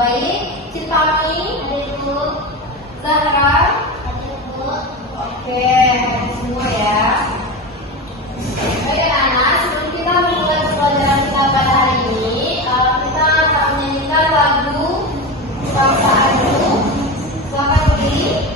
Baik, Citami, ada Ibu. Zahra, ada Ibu. Oke, semua ya. Baik anak-anak, sebelum kita memulai pelajaran kita pada hari ini, kita akan menyanyikan lagu Bangsa Aduh. Silakan berdiri.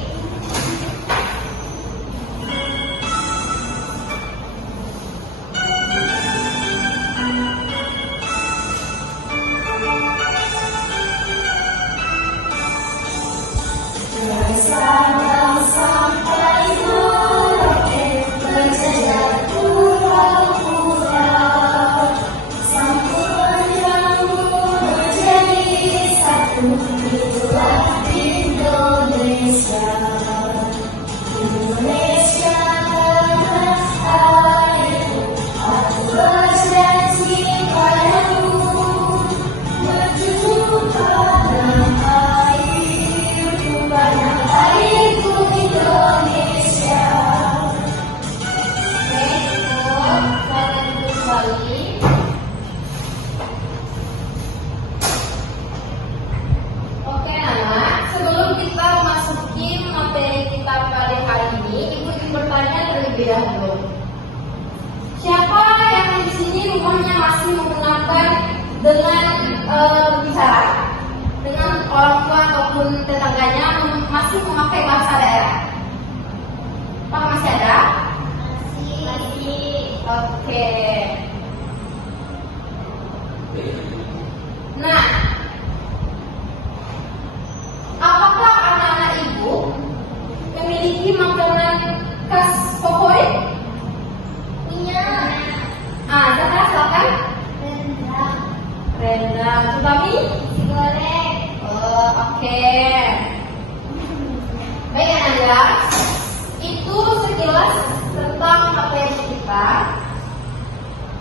Siapa yang di sini rumahnya masih menggunakan dengan bicara dengan orang tua ataupun tetangganya masih memakai bahasa daerah? Apa masih ada? Masih. Oke. Nah, apakah anak-anak ibu memiliki makanan khas favorit? Zahra, silakan. Rendang. Tetapi? Goreng. Oke. Baik anak-anak, itu sekilas tentang materi kita,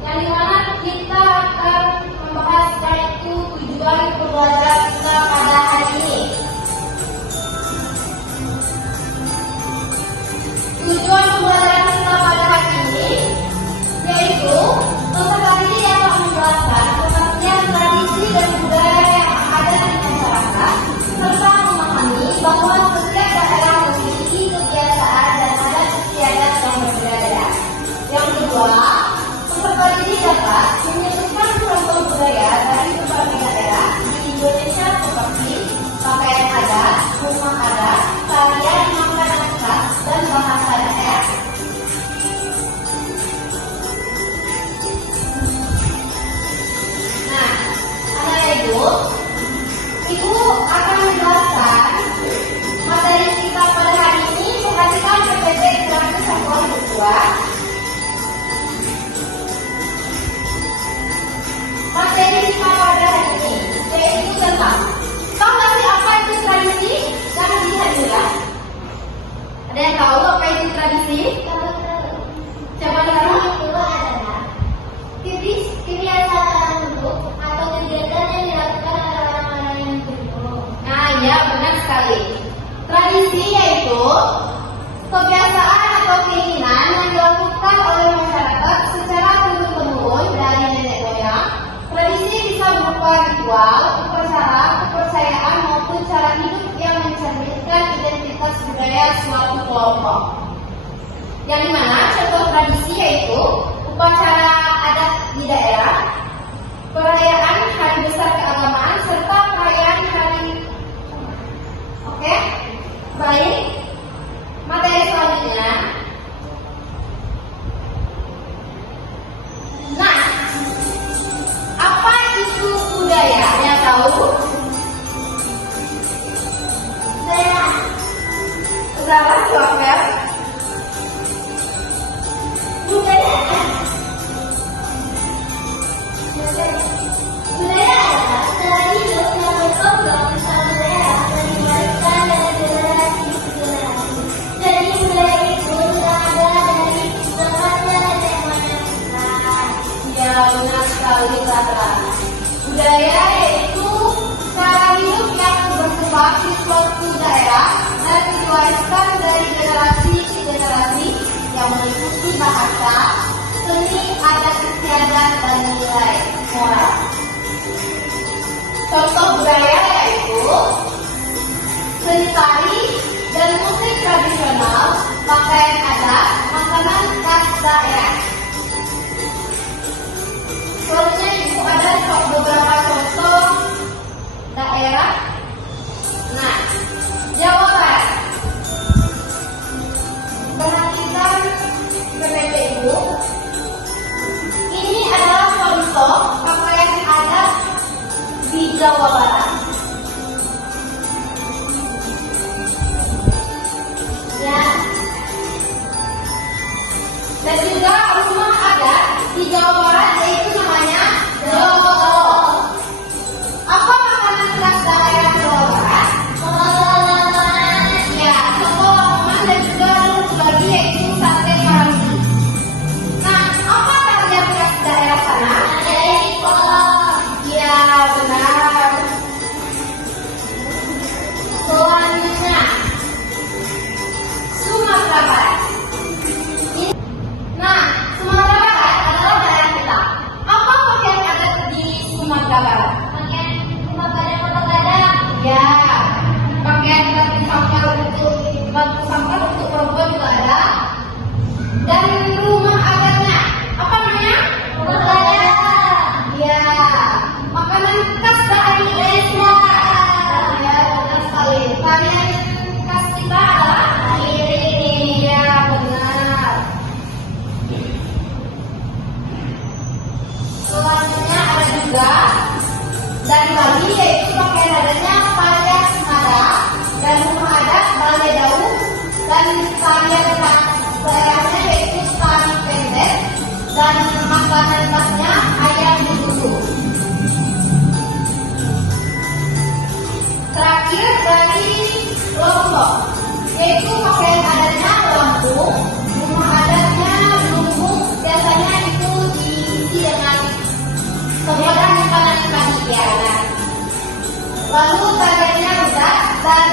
yang dimana kita akan membahas yaitu tujuan pembelajaran kita pada hari ini. Tujuan pembelajaran kita pada hari ini yaitu peserta didik yang akan menjelaskan pengertian tradisi dan budaya yang ada di masyarakat serta memahami bahwa setiap daerah memiliki kebiasaan dan adat istiadat yang berbeda. Yang kedua, peserta didik dapat menyebutkan contoh budaya dari berbagai daerah di Indonesia seperti pakaian adat, rumah adat, tarian, makanan khas, dan bahasa daerah. Ibu akan menjelaskan materi kita pada hari ini. Perhatikan PPT gratis satuan kedua. Materi kita pada hari ini yaitu tentang, tahu nggak sih apa itu tradisi? Jangan dilihat juga. Ada yang tahu apa itu tradisi? Coba tahu. Itu adalah kebiasaan untuk atau kegiatan yang dilakukan oleh orang-orang yang dulu. Nah, ya benar sekali. Tradisi yaitu kebiasaan atau keinginan yang dilakukan oleh masyarakat secara turun-temurun dari nenek moyang. Tradisi bisa berupa ritual, upacara, kepercayaan maupun cara hidup yang mencerminkan identitas budaya suatu kelompok. Yang dimana contoh tradisi yaitu upacara adat di daerah, perayaan hari besar keagamaan, serta perayaan hari. Oke, baik. Materi selanjutnya. Nah, apa itu budaya? Yang tahu? Zahra, jawab ya. Budaya adalah cara hidup yang berkembang bersama daerah dan diwariskan dari generasi ke generasi. Jadi budaya itu sudah ada dari zamannya nenek moyang kita. Ya benar sekali Zahra. Budaya yaitu cara hidup yang berkembang di suatu daerah dan diwariskan dari generasi ke generasi yang meliputi bahasa, seni, adat istiadat dan nilai moral. Contoh budaya yaitu Jawa Barat. Ya. Dan juga rumah adat di Jawa Barat yaitu namanya Jowo. Apa makanan khas daerah Jawa Barat? Ya, soto lamongan dan juga lagi yaitu sate marangi. Nah, apa tarian khas daerah sana? Ya, benar. Selanjutnya, Sumatera Barat. Nah, Sumatera Barat adalah daerah kita. Apa pakaian adat di Sumatera Barat? Pakaian gadang. Ya, pakaian batu sampah untuk perempuan juga ada. Dan rumah adatnya, apa namanya? Rumah adat. Ya, makanan khas dari Indonesia. Ya, benar sekali. Tarian khas kita adalah ini. Ya, benar. Selanjutnya ada juga dari Bali yaitu pakaian adatnya pakaian adat dan rumah adat Balai Daun dan tarian khas daerahnya yaitu tari pendek dan makanan khasnya ayam susu. Terakhir dari Lombok yaitu pakaian adatnya Lampung, rumah adatnya Lumbung, biasanya itu diisi dengan sebuah makanan tradisional. Lalu tariannya udah dan